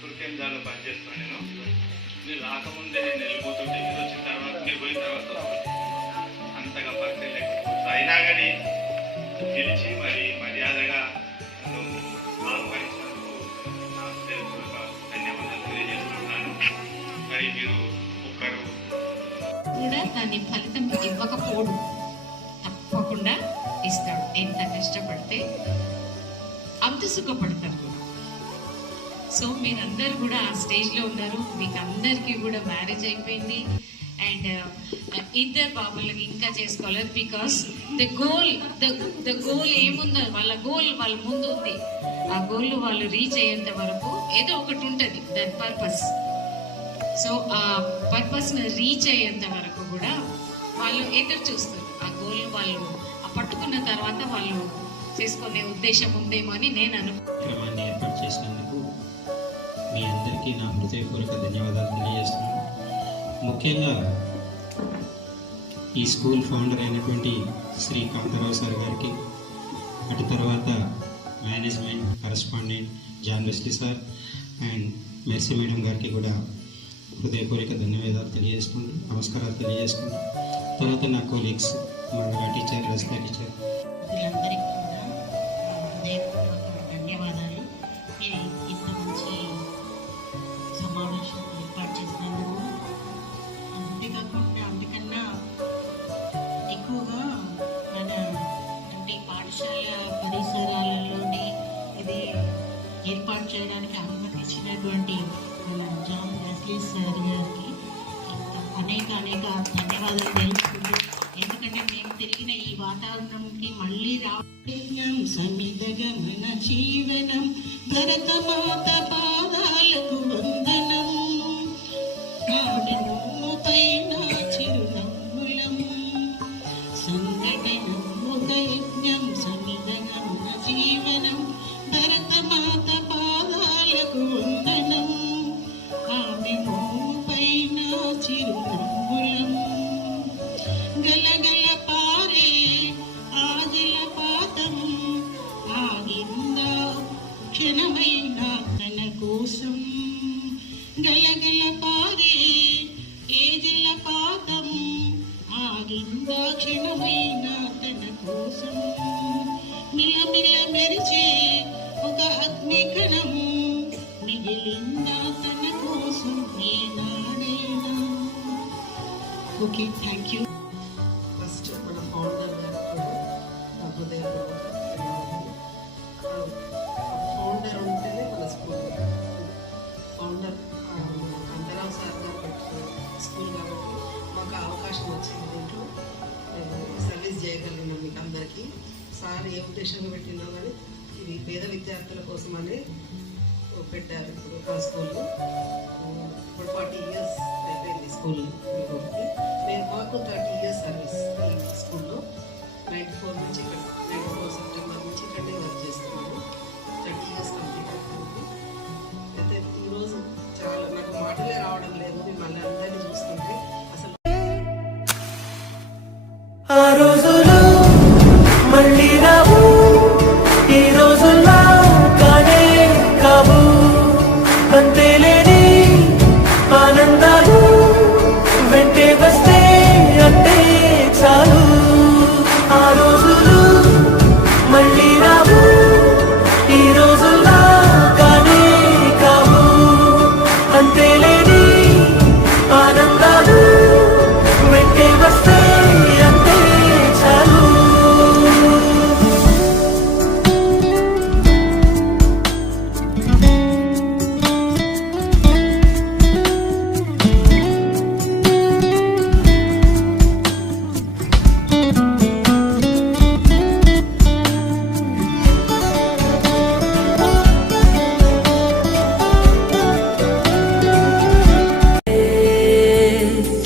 తుర్కెంజాలో పనిచేస్తున్నాను. మీరు రాకముందే నేను వెళ్ళిపోతుంటే మీరు వచ్చిన తర్వాత మీరు పోయిన తర్వాత అంతగా పరిచయం లేకపోవచ్చు. అయినా కానీ గెలిచి మరి మర్యాదగా నన్ను ఆహ్వానించినందుకు నాకు ధన్యవాదాలు తెలియజేస్తున్నాను. మరి మీరు ఒక్కరు కూడా దాని ఫలితం ఇవ్వకపోడు, తప్పకుండా ఇస్తాడు. ఎంత కష్టపడితే అంత సుఖపడతారు కూడా. సో మీరందరూ కూడా ఆ స్టేజ్లో ఉన్నారు. మీకు అందరికీ కూడా మ్యారేజ్ అయిపోయింది అండ్ ఇద్దరు బాబులకి ఇంకా చేసుకోలేదు. బికాస్ ద గోల్ ఏముందో వాళ్ళ గోల్ వాళ్ళ ముందు ఉంది. ఆ గోల్ వాళ్ళు రీచ్ అయ్యేంత వరకు ఏదో ఒకటి ఉంటుంది దాని పర్పస్. సో ఆ పర్పస్ని రీచ్ అయ్యేంత వరకు కూడా వాళ్ళు ఎదురు చూస్తారు. ఆ గోల్ వాళ్ళు పట్టుకున్న తర్వాత వాళ్ళు చేసుకునే ఉద్దేశం ఉందేమో అని నేను కార్యక్రమాన్ని ఏర్పాటు చేసినందుకు మీ అందరికీ నా హృదయపూర్వక ధన్యవాదాలు తెలియజేస్తున్నాను. ముఖ్యంగా ఈ స్కూల్ ఫౌండర్ అయినటువంటి శ్రీ కాంతారావు సార్ గారికి, అటు తర్వాత management correspondent John Wesley sir and Mercy madam గారికి కూడా హృదయపూర్వక ధన్యవాదాలు తెలియజేసుకుంటూ నమస్కారాలు తెలియజేసుకుంటూ, తర్వాత నా కొలీగ్స్ మంగళ టీచర్, రజిత టీచర్, వీళ్ళందరికీ కూడా హృదయపూర్వక ధన్యవాదాలు. మీరు ఇంత మంచి సమావేశం ఏర్పాటు చేసినందుకు. అంతేకాకుండా అంతకన్నా ఎక్కువగా మన అంటే పాఠశాల పరిసరాలలోనే ఇది ఏర్పాటు చేయడానికి అనుమతించినటువంటి మన జాన్ వెస్లీ సార్ గారికి అనేక ధన్యవాదాలు తెలుసుకుంటూ, ఎందుకంటే మేము తిరిగిన ఈ వాతావరణంకి మళ్ళీ రావడం సమిదగమన జీవనం భరతమాత పాదాలకు వందనం పైన చిరునవ్వులం సంఘటనము దైన్యం సమిదగమన జీవనం భరతమాత పాదాలకు వందనం ఆమె పైన చిరునవ్వులం గలగల పారే ఆదిల పాతం ఆగిందా క్షణమైన తన కోసం గలగల పారే ఏదిల పాతం ఆగిందా క్షణమైన తన కోసం మిలమిల మెరిచే ఒక అగ్ని కణము మిగిలిందా తన కోసం ఏనాడైనా. Okay, thank you. ఫస్ట్ మన ఫౌండర్ గారికి కూడా నా హృదయపూర్వక ధన్యవాదాలు. ఫౌండర్ ఉంటేనే మన స్కూల్. ఫౌండర్ కాంతారావు సార్ గారు పెట్టిన స్కూల్ కాబట్టి మాకు అవకాశం వచ్చింది. దీంట్లో సర్వీస్ చేయగలిగినాం మీకు అందరికీ. సార్ ఏ ఉద్దేశంగా పెట్టినా కానీ ఇది పేద విద్యార్థుల కోసమని పెట్టారు. ఇప్పుడు ఆ స్కూల్లో ఇప్పుడు 40 years అయిపోయింది స్కూల్. మేము మాకు 30 years సర్వీస్ ఈ స్కూల్లో. 94 నుంచి ఇక్కడ 94 సెప్టెంబర్ నుంచి ఇక్కడే వర్క్ చేస్తున్నాము. 30 years కంప్లీట్ అవుతుంది. అయితే ఈరోజు చాలా నాకు మాటలే రావడం లేదు మిమ్మల్ని అందరినీ చూస్తుంటే. అసలు ఆ రోజులు మళ్ళీ రావు, ఈ రోజుల్లో కానే కావు, అంతేలేని ఆనందాలు వెంటే వస్తే అంటే చాలు. ఆ రోజులు మళ్ళీ రావు, ఈ రోజుల్లో కానే కావు, అంతేలేని ఆనందాలు వెంటే వస్తే అంటే చాలు.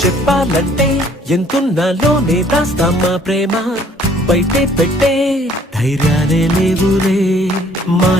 చెప్పాలంటే ఎంతున్నాలోనే దాస్తామా ప్రేమ, బయటే పెట్టే ధైర్యాలే లేవులే మా